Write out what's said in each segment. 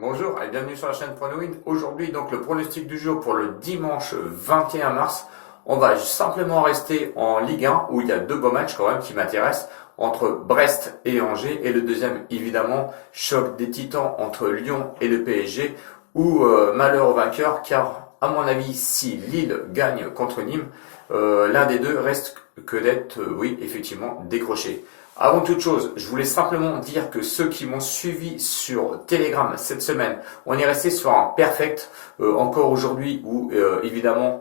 Bonjour et bienvenue sur la chaîne PronoWin. Aujourd'hui, donc le pronostic du jour pour le dimanche 21 mars. On va simplement rester en Ligue 1 où il y a deux beaux matchs quand même qui m'intéressent entre Brest et Angers. Et le deuxième, évidemment, choc des titans entre Lyon et le PSG où malheur au vainqueur car à mon avis, si Lille gagne contre Nîmes, l'un des deux reste que d'être, oui, effectivement, décroché. Avant toute chose, je voulais simplement dire que ceux qui m'ont suivi sur Telegram cette semaine, on est resté sur un perfect encore aujourd'hui où évidemment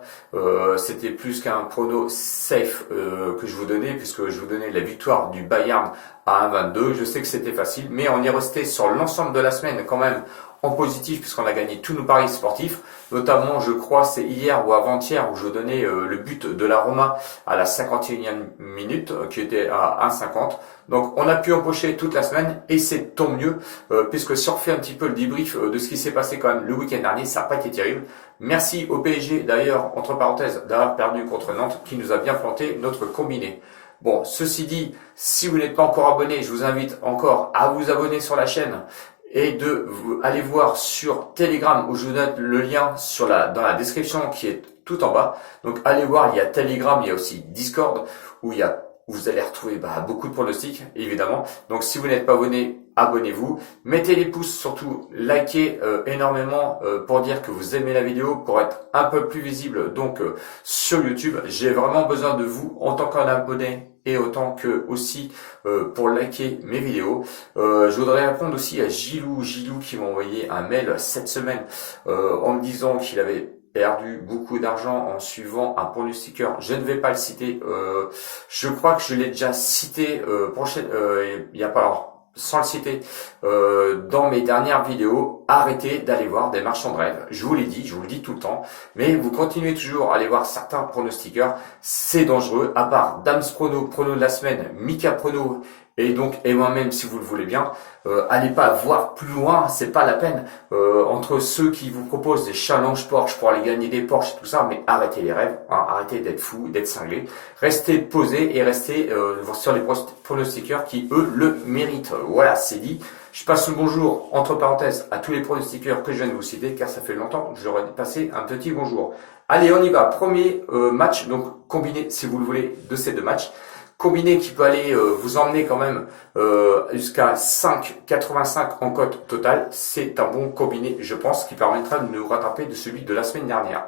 c'était plus qu'un prono safe que je vous donnais puisque je vous donnais la victoire du Bayern à 1,22. Je sais que c'était facile, mais on est resté sur l'ensemble de la semaine quand même en positif puisqu'on a gagné tous nos paris sportifs, notamment je crois c'est hier ou avant-hier où je donnais le but de la Roma à la 51e minute qui était à 1,50. Donc on a pu empocher toute la semaine et c'est tant mieux puisque si on refait un petit peu le débrief de ce qui s'est passé quand même le week-end dernier, ça n'a pas été terrible. Merci au PSG d'ailleurs, entre parenthèses, d'avoir perdu contre Nantes qui nous a bien planté notre combiné. Bon, ceci dit, si vous n'êtes pas encore abonné, je vous invite encore à vous abonner sur la chaîne et de aller voir sur Telegram où je vous donne le lien dans la description qui est tout en bas. Donc allez voir, il y a Telegram, il y a aussi Discord où vous allez retrouver beaucoup de pronostics évidemment. Donc si vous n'êtes pas abonné, abonnez-vous. Mettez les pouces, surtout likez énormément pour dire que vous aimez la vidéo, pour être un peu plus visible donc sur YouTube. J'ai vraiment besoin de vous en tant qu'abonné et autant que aussi pour liker mes vidéos. Je voudrais répondre aussi à Gilou qui m'a envoyé un mail cette semaine en me disant qu'il avait perdu beaucoup d'argent en suivant un pronostiqueur. Je ne vais pas le citer. Je crois que je l'ai déjà cité il y a pas alors, sans le citer dans mes dernières vidéos. Arrêtez d'aller voir des marchands de rêve. Je vous l'ai dit, je vous le dis tout le temps. Mais vous continuez toujours à aller voir certains pronostiqueurs. C'est dangereux. À part Dams Prono de la semaine, Mika Prono et moi-même si vous le voulez bien, allez pas voir plus loin, c'est pas la peine. Entre ceux qui vous proposent des challenges Porsche pour aller gagner des Porsche et tout ça, mais arrêtez les rêves, hein, arrêtez d'être fou, d'être cinglé, restez posé et restez sur les pronostiqueurs qui eux le méritent. Voilà, c'est dit. Je passe le bonjour entre parenthèses à tous les pronostiqueurs que je viens de vous citer car ça fait longtemps que je leur ai passé un petit bonjour. Allez, on y va. Premier match, donc combiné si vous le voulez de ces deux matchs. Combiné qui peut aller vous emmener quand même jusqu'à 5,85 en cote totale. C'est un bon combiné, je pense, qui permettra de nous rattraper de celui de la semaine dernière.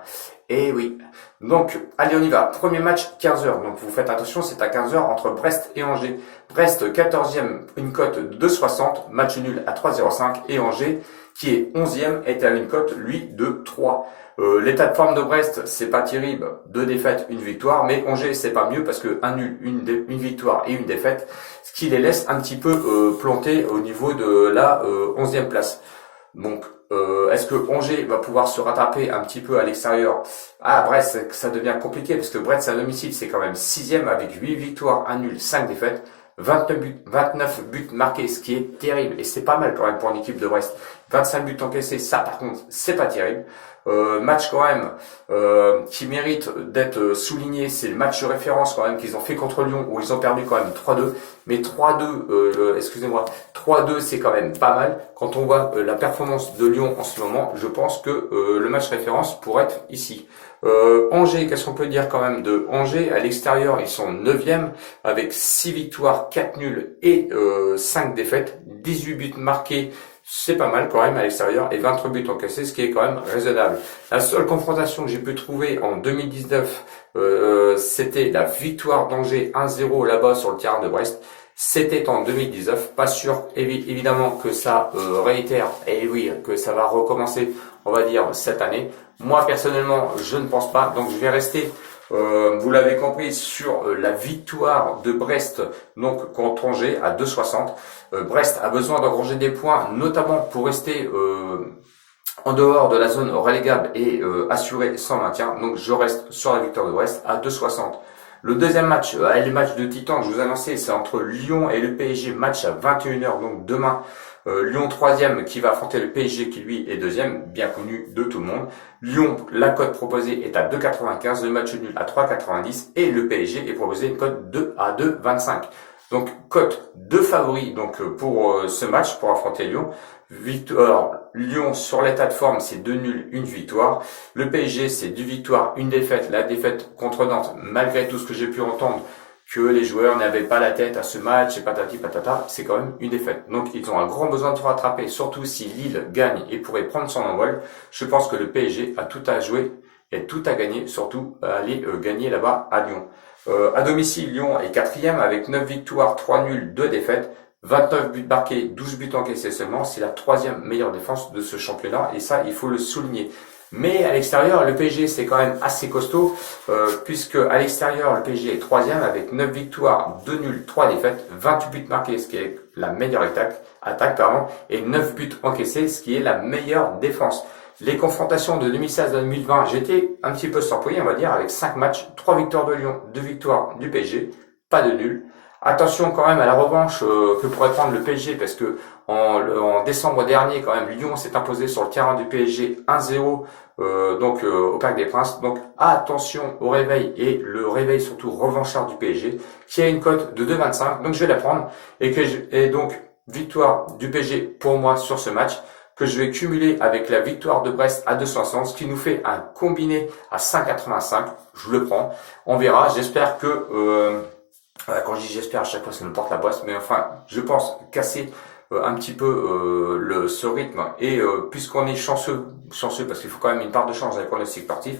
Et oui. Donc, allez, on y va. Premier match, 15 heures. Donc, vous faites attention, c'est à 15 heures entre Brest et Angers. Brest, 14e, une cote de 2,60. Match nul à 3,05. Et Angers, qui est 11e, est à une cote, lui, de 3. L'état de forme de Brest, c'est pas terrible, 2 défaites, une victoire, mais Angers, c'est pas mieux parce que un nul, une victoire et une défaite, ce qui les laisse un petit peu plantés au niveau de la 11e place. Donc, est-ce que Angers va pouvoir se rattraper un petit peu à l'extérieur? Ah, Brest, ça devient compliqué parce que Brest, à domicile, c'est quand même 6e avec 8 victoires, un nul, 5 défaites. 29 buts marqués, ce qui est terrible, et c'est pas mal quand même pour une équipe de Brest. 25 buts encaissés, ça par contre, c'est pas terrible. Match quand même qui mérite d'être souligné, c'est le match de référence quand même qu'ils ont fait contre Lyon où ils ont perdu quand même 3-2. Mais 3-2, excusez-moi, 3-2 c'est quand même pas mal. Quand on voit la performance de Lyon en ce moment, je pense que le match référence pourrait être ici. Angers, qu'est-ce qu'on peut dire quand même de Angers? À l'extérieur, ils sont 9e avec 6 victoires, 4 nuls et 5 défaites, 18 buts marqués. C'est pas mal quand même à l'extérieur et 23 buts encaissés, ce qui est quand même raisonnable. La seule confrontation que j'ai pu trouver en 2019, c'était la victoire d'Angers 1-0 là-bas sur le terrain de Brest. C'était en 2019, pas sûr évidemment que ça réitère, et oui, que ça va recommencer, on va dire, cette année. Moi personnellement, je ne pense pas, donc je vais rester, vous l'avez compris, sur la victoire de Brest, donc contre Angers à 2,60. Brest a besoin d'engranger des points, notamment pour rester en dehors de la zone relégable et assurer son maintien. Donc je reste sur la victoire de Brest à 2,60. Le deuxième match, les matchs de Titan que je vous annonçais, c'est entre Lyon et le PSG, match à 21 h, donc demain. Lyon 3e qui va affronter le PSG qui lui est 2e, bien connu de tout le monde. Lyon, la cote proposée est à 2,95, le match nul à 3,90 et le PSG est proposé une cote à 2,25. Donc cote de favori donc pour ce match pour affronter Lyon. Alors, Lyon sur l'état de forme, c'est 2 nuls, 1 victoire. Le PSG, c'est 2 victoires, 1 défaite. La défaite contre Nantes, malgré tout ce que j'ai pu entendre, que les joueurs n'avaient pas la tête à ce match et patati patata, c'est quand même une défaite. Donc ils ont un grand besoin de se rattraper, surtout si Lille gagne et pourrait prendre son envol. Je pense que le PSG a tout à jouer et tout à gagner, surtout à aller gagner là-bas à Lyon. À domicile, Lyon est 4e avec 9 victoires, 3 nuls, 2 défaites. 29 buts marqués, 12 buts encaissés seulement, c'est la 3e meilleure défense de ce championnat et ça il faut le souligner. Mais à l'extérieur, le PSG c'est quand même assez costaud puisque à l'extérieur le PSG est 3e avec 9 victoires, 2 nuls, 3 défaites, 28 buts marqués, ce qui est la meilleure attaque et 9 buts encaissés, ce qui est la meilleure défense. Les confrontations de 2016 à 2020, j'étais un petit peu surpris, on va dire, avec 5 matchs, 3 victoires de Lyon, 2 victoires du PSG, pas de nul. Attention quand même à la revanche que pourrait prendre le PSG parce que en décembre dernier quand même Lyon s'est imposé sur le terrain du PSG 1-0 au Parc des Princes. Donc attention au réveil et le réveil surtout revanchard du PSG qui a une cote de 2,25. Donc je vais la prendre et donc victoire du PSG pour moi sur ce match que je vais cumuler avec la victoire de Brest à 2,60, ce qui nous fait un combiné à 5,85. Je le prends. On verra. J'espère que quand je dis j'espère, à chaque fois ça me porte la boisse, mais enfin, je pense casser un petit peu ce rythme et puisqu'on est chanceux parce qu'il faut quand même une part de chance avec le pronostic sportif,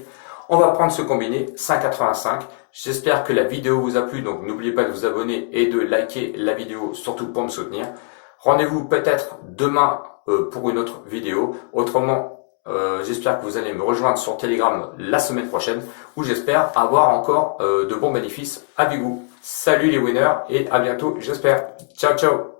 on va prendre ce combiné 5,85. J'espère que la vidéo vous a plu, donc n'oubliez pas de vous abonner et de liker la vidéo, surtout pour me soutenir. Rendez-vous peut-être demain pour une autre vidéo. Autrement, j'espère que vous allez me rejoindre sur Telegram la semaine prochaine où j'espère avoir encore de bons bénéfices avec vous. Salut les winners et à bientôt, j'espère. Ciao, ciao.